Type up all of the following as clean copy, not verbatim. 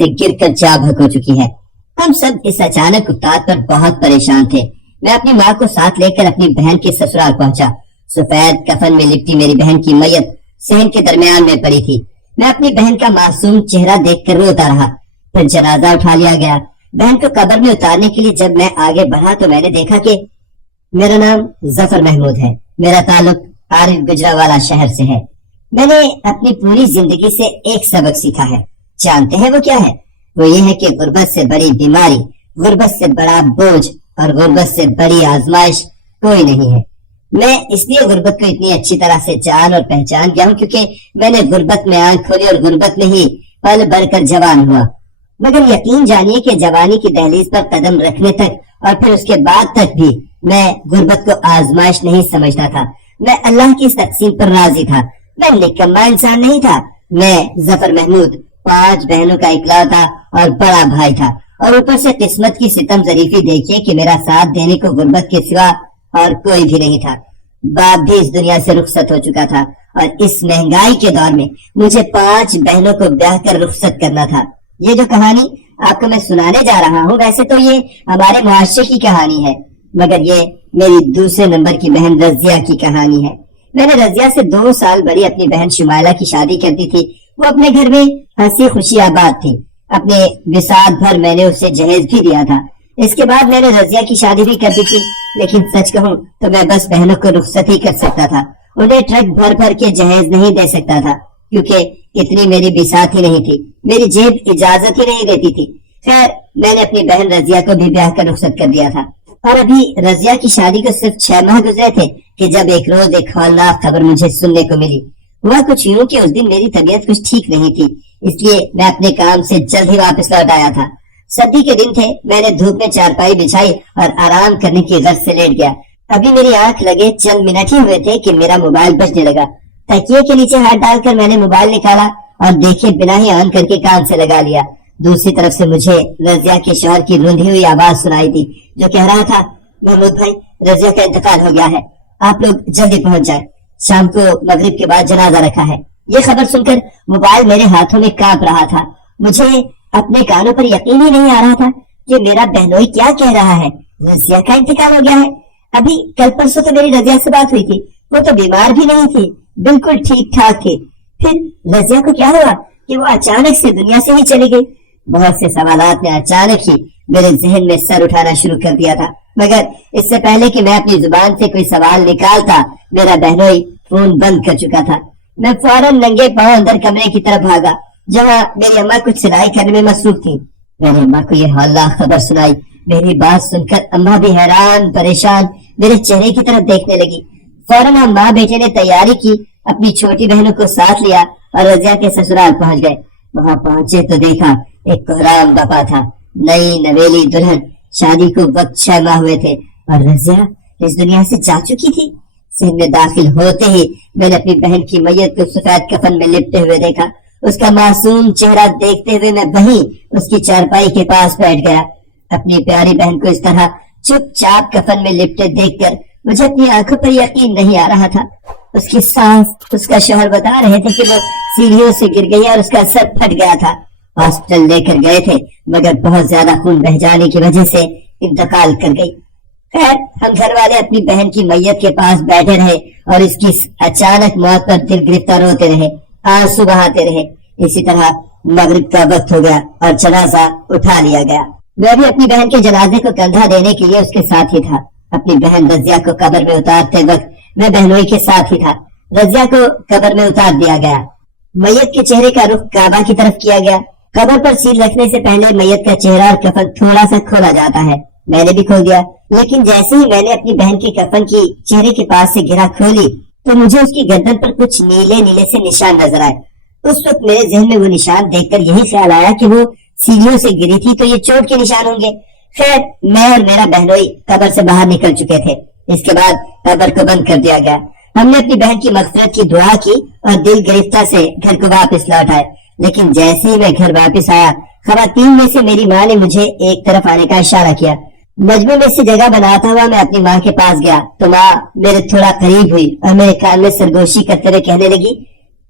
سے گر کر چابک ہو چکی ہے۔ ہم سب اس اچانک افتاد پر بہت پریشان تھے۔ میں اپنی ماں کو ساتھ لے کر اپنی بہن کے سسرال پہنچا۔ سفید کفن میں لپٹی میری بہن کی میت صحن کے درمیان میں پڑی تھی۔ میں اپنی بہن کا معصوم چہرہ دیکھ کر روتا رہا۔ پھر جنازہ اٹھا لیا گیا۔ بہن کو قبر میں اتارنے کے لیے جب میں آگے بڑھا تو میں نے دیکھا کہ میرا نام ظفر محمود ہے، میرا تعلق عارف گجرانوالہ شہر سے ہے۔ میں نے اپنی پوری زندگی سے ایک سبق سیکھا ہے، جانتے ہیں وہ کیا ہے؟ وہ یہ ہے کہ غربت سے بڑی بیماری، غربت سے بڑا بوجھ اور غربت سے بڑی آزمائش کوئی نہیں ہے۔ میں اس لیے غربت کو اتنی اچھی طرح سے جان اور پہچان گیا ہوں کیونکہ میں نے غربت میں آنکھ کھولی اور غربت میں ہی پل بڑھ کر جوان ہوا۔ مگر یقین جانیے کہ جوانی کی دہلیز پر قدم رکھنے تک اور پھر اس کے بعد تک بھی میں غربت کو آزمائش نہیں سمجھتا تھا۔ میں اللہ کی تقسیم پر راضی تھا۔ میں نکما انسان نہیں تھا۔ میں ظفر محمود 5 بہنوں کا اکلوتا اور بڑا بھائی تھا، اور اوپر سے قسمت کی ستم ظریفی دیکھیے کہ میرا ساتھ دینے کو غربت کے سوا اور کوئی بھی نہیں تھا۔ باپ بھی اس دنیا سے رخصت ہو چکا تھا، اور اس مہنگائی کے دور میں مجھے 5 بہنوں کو بیاہ کر رخصت کرنا تھا۔ یہ جو کہانی آپ کو میں سنانے جا رہا ہوں، ویسے تو یہ ہمارے معاشرے کی کہانی ہے، مگر یہ میری دوسرے نمبر کی بہن رضیہ کی کہانی ہے۔ میں نے رضیہ سے 2 سال بڑی اپنی بہن شمائلہ کی شادی کر دی تھی۔ وہ اپنے گھر میں ہنسی خوشی آباد تھی۔ اپنے بساط بھر میں نے اسے جہیز بھی دیا تھا۔ اس کے بعد میں نے رضیہ کی شادی بھی کر دی تھی، لیکن سچ کہوں تو میں بس بہنوں کو رخصت ہی کر سکتا تھا، انہیں ٹرک بھر بھر کے جہیز نہیں دے سکتا تھا، کیونکہ اتنی میری بساط ہی نہیں تھی، میری جیب اجازت ہی نہیں دیتی تھی۔ خیر، میں نے اپنی بہن رضیہ کو بھی بیاہ کر رخصت کر دیا تھا، اور ابھی رضیہ کی شادی کو صرف 6 ماہ گزرے تھے کہ جب ایک روز ایک ہولناک خبر مجھے سننے کو ملی۔ ہوا کچھ یوں کہ اس دن میری طبیعت کچھ ٹھیک نہیں تھی، اس لیے میں اپنے کام سے جلد ہی واپس لوٹ آیا تھا۔ سردی کے دن تھے، میں نے دھوپ میں چارپائی بچھائی اور آرام کرنے کی غرض سے لیٹ گیا۔ ابھی میری آنکھ لگے چند منٹ ہی ہوئے تھے کہ میرا موبائل بجنے لگا۔ تکیے کے نیچے ہاتھ ڈال کر میں نے موبائل نکالا اور دیکھے بنا ہی آن کر کے کان سے لگا لیا۔ دوسری طرف سے مجھے رضیہ کے شوہر کی روندھی ہوئی آواز سنائی تھی، جو کہہ رہا تھا، محمود بھائی، رضیہ کا انتقال ہو گیا ہے، آپ لوگ جلدی پہنچ جائیں، شام کو مغرب کے بعد جنازہ رکھا ہے۔ یہ خبر سن کر موبائل میرے ہاتھوں میں کانپ رہا تھا۔ مجھے اپنے کانوں پر یقین ہی نہیں آ رہا تھا کہ میرا بہنوئی کیا کہہ رہا ہے، رضیہ کا انتقال ہو گیا ہے۔ ابھی کل پرسوں تو میری رضیہ سے بات ہوئی تھی، وہ تو بیمار بھی نہیں تھی، بالکل ٹھیک ٹھاک تھی۔ پھر رضیہ کو کیا ہوا کہ وہ اچانک سے دنیا سے ہی چلی گئی؟ بہت سے سوالات نے اچانک ہی میرے ذہن میں سر اٹھانا شروع کر دیا تھا، مگر اس سے پہلے کہ میں اپنی زبان سے کوئی سوال نکالتا، میرا بہنوئی فون بند کر چکا تھا۔ میں فوراً ننگے پاؤں اندر کمرے کی طرف بھاگا، جہاں میری اماں کچھ سلائی کرنے میں مصروف تھی۔ میں نے اماں کو یہ ہولناک خبر سنائی۔ میری بات سن کر اماں بھی حیران پریشان میرے چہرے کی طرف دیکھنے لگی۔ فوراً ہم ماں بیٹے نے تیاری کی، اپنی چھوٹی بہنوں کو ساتھ لیا اور رضیہ کے سسرال پہنچ گئے۔ وہاں پہنچے تو دیکھا ایک کوہرام بپا تھا، نئی نویلی دلہن، شادی کو وقت 6 ماہ ہوئے تھے، اور رضیہ اس دنیا سے جا چکی تھی۔ سن میں داخل ہوتے ہی میں نے اپنی بہن کی میت کو سفید کفن میں لپٹے ہوئے دیکھا۔ اس کا معصوم چہرہ دیکھتے ہوئے میں وہیں اس کی چارپائی کے پاس بیٹھ گیا۔ اپنی پیاری بہن کو اس طرح چپ چاپ کفن میں لپٹے دیکھ کر مجھے اپنی آنکھوں پر یقین نہیں آ رہا تھا۔ اس کی سانس، اس کا شوہر بتا رہے تھے کہ وہ سیڑھیوں سے گر گئی اور اس کا سر پھٹ گیا تھا۔ ہاسپٹل لے کر گئے تھے، مگر بہت زیادہ خون بہ جانے کی وجہ سے انتقال کر گئی۔ خیر، ہم گھر والے اپنی بہن کی میت کے پاس بیٹھے رہے اور اس کی اچانک موت پر دل گرفتہ روتے رہے، آنسو بہاتے رہے۔ اسی طرح مغرب کا وقت ہو گیا اور جنازہ اٹھا لیا گیا۔ میں بھی اپنی بہن کے جنازے کو کندھا دینے کے لیے اس کے ساتھ ہی تھا۔ اپنی بہن رضیہ کو قبر میں اتارتے وقت میں بہنوئی کے ساتھ ہی تھا۔ رضیہ کو قبر میں اتار دیا گیا۔ میت کے چہرے کا رخ کعبہ کی طرف کیا گیا۔ قبر پر سیل رکھنے سے پہلے میت کا چہرہ اور کفن تھوڑا سا کھولا جاتا ہے، میں نے بھی کھول دیا، لیکن جیسے ہی میں نے اپنی بہن کے کفن کی چہرے کے پاس سے گرہ کھولی تو مجھے اس کی گردن پر کچھ نیلے نیلے سے نشان نظر آئے۔ اس وقت میرے ذہن میں وہ نشان دیکھ کر یہی خیال آیا کہ وہ سیڑھیوں سے گری تھی تو یہ چوٹ کے نشان ہوں گے۔ خیر، میں اور میرا بہنوئی قبر سے باہر نکل چکے تھے۔ اس کے بعد قبر کو بند کر دیا گیا۔ ہم نے اپنی بہن کی مغفرت کی دعا کی اور دل گرفتہ سے گھر کو واپس لوٹ آئے۔ لیکن جیسے ہی میں گھر واپس آیا، خواتین میں سے میری ماں نے مجھے ایک طرف آنے کا اشارہ کیا۔ مجمع میں سے جگہ بناتا ہوا میں اپنی ماں کے پاس گیا تو ماں میرے تھوڑا قریب ہوئی اور میرے کان میں سرگوشی کرتے ہوئے کہنے لگی،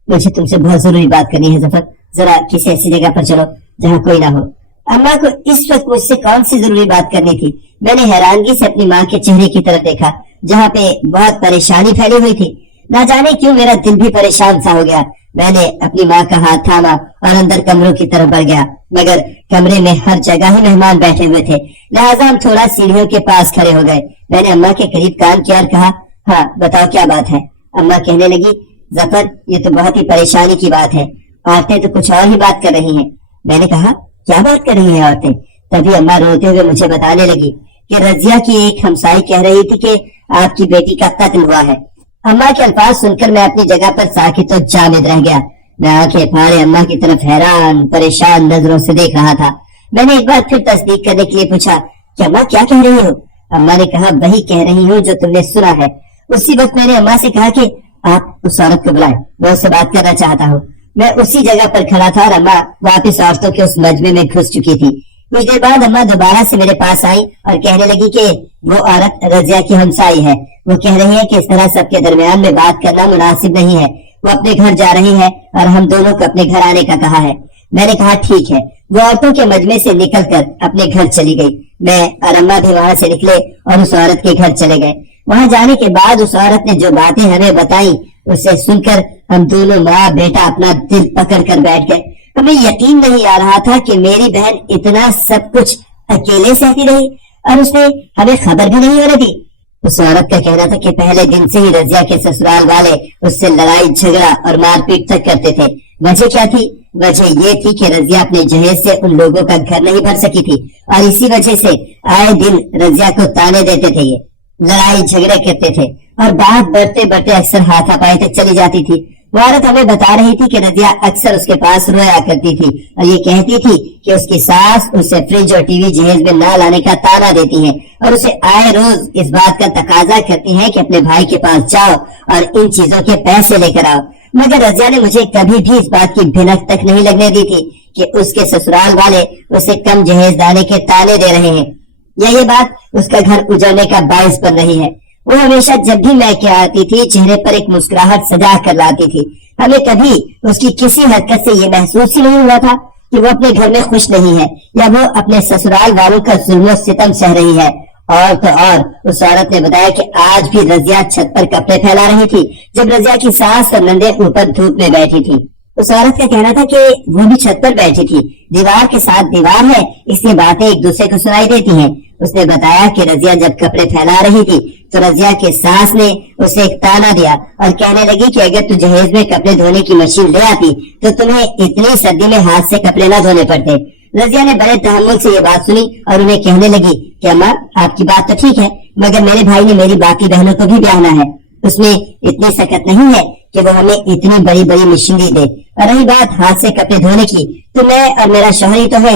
مجھے تم سے بہت ضروری بات کرنی ہے ظفر، ذرا کسی ایسی جگہ پر چلو जहाँ कोई ना हो। अम्मा को इस वक्त मुझसे कौन सी जरूरी बात करनी थी? मैंने हैरानगी से अपनी माँ के चेहरे की तरफ देखा, जहाँ पे बहुत परेशानी फैली हुई थी। ना जाने क्यों मेरा दिल भी परेशान सा हो गया। मैंने अपनी माँ का हाथ थामा और अंदर कमरों की तरफ बढ़ गया, मगर कमरे में हर जगह ही मेहमान बैठे हुए थे, लिहाजा हम थोड़ा सीढ़ियों के पास खड़े हो गए। मैंने अम्मा के करीब कान किया और कहा, हाँ बताओ क्या बात है? अम्मा कहने लगी, जफर ये तो बहुत ही परेशानी की बात है, औरतें तो कुछ और ही बात कर रही हैं। मैंने कहा, क्या बात कर रही हैं औरतें? तभी अम्मा रोते हुए मुझे बताने लगी कि रजिया की एक हमसाई कह रही थी कि आपकी बेटी का कत्ल हुआ है। अम्मा के अल्फाज सुनकर मैं अपनी जगह पर साकित और जामिद रह गया। मैं आंखें फाड़े अम्मा की तरफ हैरान परेशान नजरों से देख रहा था। मैंने एक बार फिर तस्दीक करने के लिए पूछा कि अम्मा क्या कह रही हो? अम्मा ने कहा, वही कह रही हूँ जो तुमने सुना है। उसी वक्त मैंने अम्मा से कहा कि आप उस औरत को बुलाएं, मैं उससे बात करना चाहता हूँ। मैं उसी जगह पर खड़ा था और अम्मा वापस औरतों के उस मजमे में घुस चुकी थी। कुछ देर बाद अम्मा दोबारा से मेरे पास आई और कहने लगी कि वो औरत रजिया की हमसाई है। वो कह रही है कि इस तरह सबके दरमियान में बात करना मुनासिब नहीं है। वो अपने घर जा रही है और हम दोनों को अपने घर आने का कहा है। मैंने कहा ठीक है। वो औरतों के मजमे से निकलकर अपने घर चली गई। मैं और अम्मा भी वहां से निकले और उस औरत के घर चले गए। वहां जाने के बाद उस औरत ने जो बातें हमें बताई, उसे सुनकर हम दोनों माँ बेटा अपना दिल पकड़ कर बैठ गए। हमें यकीन नहीं आ रहा था कि मेरी बहन इतना सब कुछ अकेले सहती रही और उसने हमें खबर भी नहीं होने दी। उस औरत का कहना था कि पहले दिन से ही रजिया के ससुराल वाले उससे लड़ाई झगड़ा और मारपीट तक करते थे। वजह क्या थी? वजह ये थी कि रजिया अपने जहेज से उन लोगों का घर नहीं भर सकी थी और इसी वजह से आए दिन रजिया को ताने देते थे, ये लड़ाई झगड़े करते थे और बात बढ़ते बढ़ते अक्सर हाथापाई तक चली जाती थी। वो औरत हमें बता रही थी कि रजिया अक्सर उसके पास रोया करती थी और ये कहती थी कि उसकी सास उसे फ्रिज और टीवी जहेज में ना लाने का ताना देती है और उसे आए रोज इस बात का तकाजा करती है कि अपने भाई के पास जाओ और इन चीजों के पैसे लेकर आओ। मगर रजिया ने मुझे कभी भी इस बात की भिनक तक नहीं लगने दी थी कि उसके ससुराल वाले उसे कम जहेज लाने के ताने दे रहे हैं या ये बात उसका घर उजड़ने का बायस बन रही है। वो हमेशा जब भी मैं क्या आती थी चेहरे पर एक मुस्कुराहट सजा कर लाती थी। हमें कभी उसकी किसी हरकत से ये महसूस ही नहीं हुआ था कि वो अपने घर में खुश नहीं है या वो अपने ससुराल वालों का जुल्म सितम सह रही है। और तो और उस औरत ने बताया कि आज भी रजिया छत पर कपड़े फैला रही थी जब रजिया की सास और नंदे ऊपर धूप में बैठी थी। उस औरत का कहना था कि वो भी छत पर बैठी थी, दीवार के साथ दीवार है इसलिए बातें एक दूसरे को सुनाई देती हैं। उसने बताया कि रजिया जब कपड़े फैला रही थी तो रजिया के सास ने उसे एक ताना दिया और कहने लगी कि अगर तू जहेज में कपड़े धोने की मशीन ले आती तो तुम्हें इतनी सर्दी में हाथ से कपड़े ना धोने पड़ते। रजिया ने बड़े तहम्मुल से ये बात सुनी और उन्हें कहने लगी कि अम्मा आपकी बात तो ठीक है, मगर मेरे भाई ने मेरी बाकी बहनों को भी ब्याहना है, उसमें इतनी सकत नहीं है कि वो हमें इतनी बड़ी बड़ी मशीनरी दे। और रही बात हाथ से कपड़े धोने की, तो मैं और मेरा शौहर ही तो है,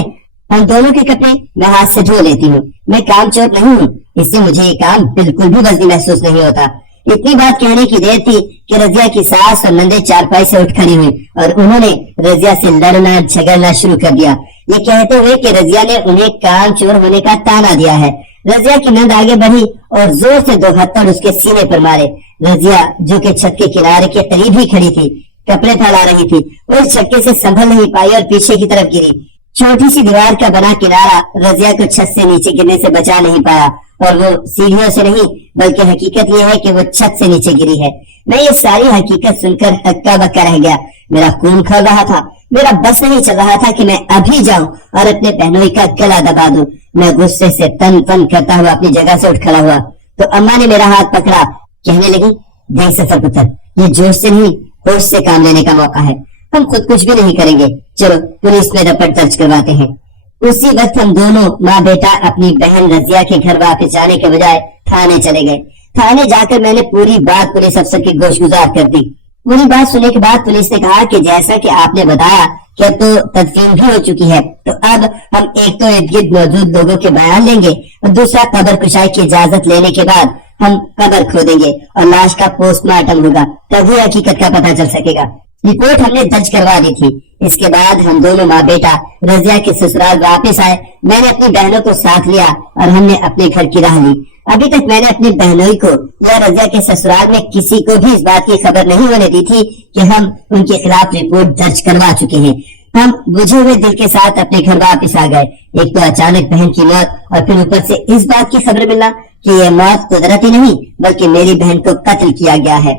हम दोनों के कपड़े मैं हाथ से धो लेती हूँ। मैं काम चोर नहीं हूँ, इससे मुझे ये काम बिल्कुल भी वजनी महसूस नहीं होता। इतनी बात कहने की देर थी कि रजिया की सास और नंदे चारपाई से उठ खड़ी हुई और उन्होंने रजिया से लड़ना झगड़ना शुरू कर दिया, ये कहते हुए कि रजिया ने उन्हें काम चोर होने का ताना दिया है। रजिया की नंद आगे बढ़ी और जोर से दो हथौड़ उसके सीने पर मारे। रजिया जो कि छत के किनारे के करीब ही खड़ी थी, कपड़े फैला रही थी, वो इस झटके से संभल नहीं पाई और पीछे की तरफ गिरी। छोटी सी दीवार का बना किनारा रजिया को छत से नीचे गिरने से बचा नहीं पाया और वो सीढ़ियों से नहीं बल्कि हकीकत ये है कि वो छत से नीचे गिरी है। मैं ये सारी हकीकत सुनकर हक्का बक्का रह गया। मेरा खून खौल रहा था, मेरा बस नहीं चल रहा था कि मैं अभी जाऊं और अपने बहनोई का गला दबा दूं। मैं गुस्से से तन तन करता हुआ अपनी जगह से उठ खड़ा हुआ तो अम्मा ने मेरा हाथ पकड़ा, कहने लगी, देख सफर पुत्र, ये जोश से नहीं होश से काम लेने का मौका है, हम खुद कुछ भी नहीं करेंगे, चलो पुलिस में रिपोर्ट दर्ज करवाते हैं। उसी वक्त हम दोनों माँ बेटा अपनी बहन रजिया के घर वापस जाने के बजाय थाने चले गए। थाने जाकर मैंने पूरी बात पुलिस अफसर की गोशगुजार कर दी। पूरी बात सुनने के बाद पुलिस ने कहा कि जैसा कि आपने बताया कि अब तो तदफीन भी हो चुकी है, तो अब हम एक तो इर्द गिर्द मौजूद लोगों के बयान लेंगे और दूसरा कब्र कुशाई की इजाजत लेने के बाद हम कब्र खोदेंगे और लाश का पोस्टमार्टम होगा, तभी हकीकत का पता चल सकेगा। रिपोर्ट हमने दर्ज करवा दी थी। इसके बाद हम दोनों माँ बेटा रजिया के ससुराल वापस आए। मैंने अपनी बहनों को साथ लिया और हमने अपने घर की राह ली। अभी तक मैंने अपनी बहनोई को या रजिया के ससुराल में किसी को भी इस बात की खबर नहीं होने दी थी कि हम उनके खिलाफ रिपोर्ट दर्ज करवा चुके हैं। हम बुझे हुए दिल के साथ अपने घर वापस आ गए। एक तो अचानक बहन की मौत और फिर ऊपर से इस बात की खबर मिलना कि ये मौत कुदरती नहीं बल्कि मेरी बहन को कत्ल किया गया है।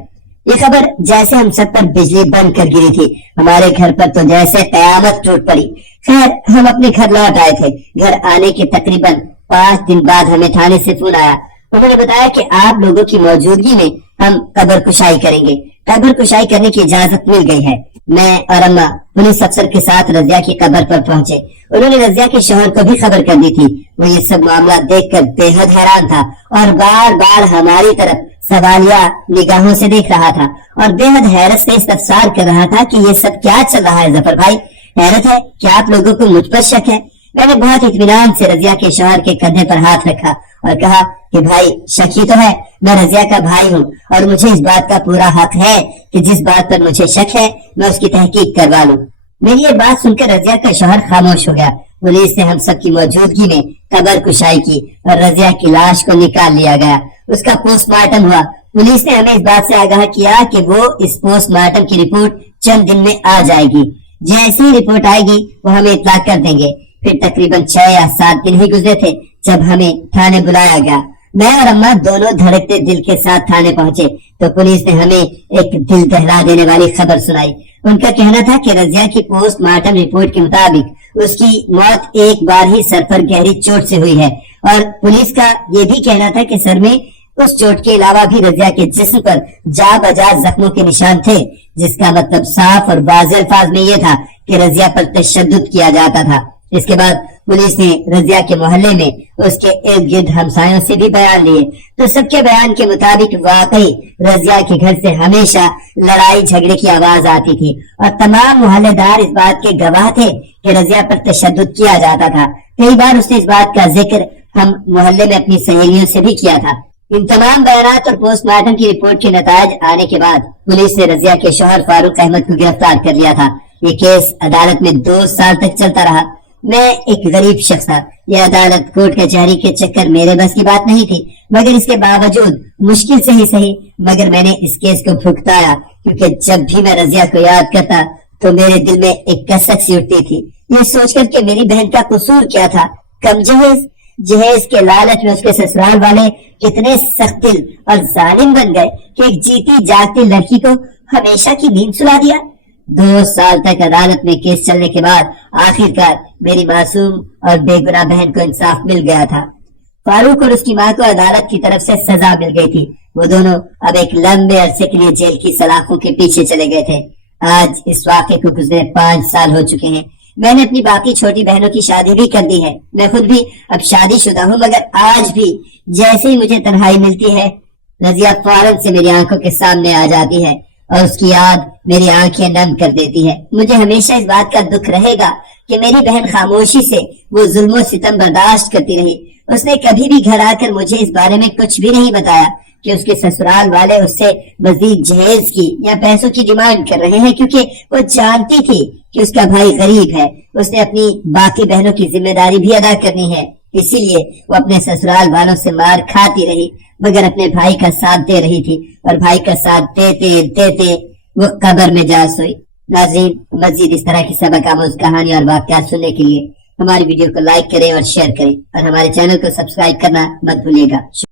ये खबर जैसे हम सब पर बिजली बंद कर गिरी थी। हमारे घर पर तो जैसे कयामत टूट पड़ी। खैर हम अपने घर लौट आए थे। घर आने के तकरीबन 5 दिन बाद हमें थाने से फोन आया। उन्होंने बताया कि आप लोगों की मौजूदगी में हम कब्र कुशाई करेंगे। कब्र कुशाई करने की इजाजत मिल गई है। मैं और अम्मा पुलिस अफसर के साथ रजिया की कब्र पर पहुंचे। उन्होंने रजिया के शौहर को भी खबर कर दी थी। वो ये सब मामला देखकर बेहद हैरान था और बार बार हमारी तरफ सवालिया निगाहों से देख रहा था और बेहद हैरत से इस्तफसार कर रहा था कि ये सब क्या चल रहा है जफर भाई। हैरत है कि आप लोगों को मुझ पर शक है। मैंने बहुत इत्मीनान से रजिया के शौहर के कंधे पर हाथ रखा और कहा कि भाई शक ही तो है, मैं रजिया का भाई हूँ और मुझे इस बात का पूरा हक है कि जिस बात पर मुझे शक है मैं उसकी तहकीक करवा लूँ। मेरी ये बात सुनकर रजिया का शौहर खामोश हो गया। पुलिस ने हम सब की मौजूदगी में कब्र कुशाई की और रजिया की लाश को निकाल लिया गया। उसका पोस्टमार्टम हुआ। पुलिस ने हमें इस बात से आगाह किया कि वो इस पोस्टमार्टम की रिपोर्ट चंद दिन में आ जाएगी। जैसी ही रिपोर्ट आएगी वो हमें इत्तला कर देंगे। फिर तकरीबन 6 या 7 दिन ही गुजरे थे जब हमें थाने बुलाया गया। मैं और अम्मा दोनों धड़कते दिल के साथ थाने पहुंचे तो पुलिस ने हमें एक दिल दहला देने वाली खबर सुनाई। उनका कहना था कि रजिया की पोस्टमार्टम रिपोर्ट के मुताबिक उसकी मौत एक बार ही सर पर गहरी चोट से हुई है और पुलिस का ये भी कहना था कि सर में उस चोट के अलावा भी रजिया के जिस्म पर जा बजा जख्मों के निशान थे, जिसका मतलब साफ और वाज़ेह अल्फाज में ये था कि रजिया पर तशद्दुद किया जाता था। इसके बाद पुलिस ने रजिया के मोहल्ले में उसके इर्द गिर्द हमसायों से भी बयान लिए तो सबके बयान के मुताबिक वाकई रजिया के घर से हमेशा लड़ाई झगड़े की आवाज आती थी और तमाम मोहल्लेदार इस बात के गवाह थे कि रजिया पर तशद्दुद किया जाता था। कई बार उसने इस बात का जिक्र हम मोहल्ले में अपनी सहेलियों से भी किया था। इन तमाम बयानात और पोस्टमार्टम की रिपोर्ट के नताज आने के बाद पुलिस ने रजिया के शौहर फारूक अहमद को गिरफ्तार कर लिया था। ये केस अदालत में 2 साल तक चलता रहा। मैं एक गरीब शख्स था। यह अदालत कोर्ट कचहरी के चक्कर मेरे बस की बात नहीं थी, मगर इसके बावजूद मुश्किल से ही सही मगर मैंने इस केस को भुगताया, क्योंकि जब भी मैं रजिया को याद करता तो मेरे दिल में एक कसक सी उठती थी। ये सोचकर कि मेरी बहन का कसूर क्या था। कम जहेज के लालच में उसके ससुराल वाले कितने सख्त दिल और जालिम बन गए कि एक जीती जागती लड़की को हमेशा की नींद सुला दिया। 2 साल तक अदालत में केस चलने के बाद आखिरकार मेरी मासूम और बेगुनाह बहन को इंसाफ मिल गया था। फारूक और उसकी माँ को अदालत की तरफ से सजा मिल गई थी। वो दोनों अब एक लंबे अरसे के लिए जेल की सलाखों के पीछे चले गए थे। आज इस वाक़े को गुजरे 5 साल हो चुके हैं। मैंने अपनी बाकी छोटी बहनों की शादी भी कर दी है। मैं खुद भी अब शादीशुदा हूँ, मगर आज भी जैसे ही मुझे तन्हाई मिलती है रजिया फौरन से मेरी आंखों के सामने आ जाती है और उसकी याद मेरी आंखें नम कर देती है। मुझे हमेशा इस बात का दुख रहेगा कि मेरी बहन खामोशी से वो जुल्म सितम बर्दाश्त करती रही। उसने कभी भी घर आकर मुझे इस बारे में कुछ भी नहीं बताया कि उसके ससुराल वाले उससे मजीद जहेज की या पैसों की डिमांड कर रहे हैं, क्योंकि वो जानती थी कि उसका भाई गरीब है। उसने अपनी बाकी बहनों की जिम्मेदारी भी अदा करनी है, इसीलिए वो अपने ससुराल वालों से मार खाती रही मगर अपने भाई का साथ दे रही थी और भाई का साथ देते देते वो कब्र में जा सोई। नाज़रीन, मजीद इस तरह की सबक आमूज़ कहानी और वाक़यात सुनने के लिए हमारी वीडियो को लाइक करें और शेयर करें और हमारे चैनल को सब्सक्राइब करना मत भूलिएगा।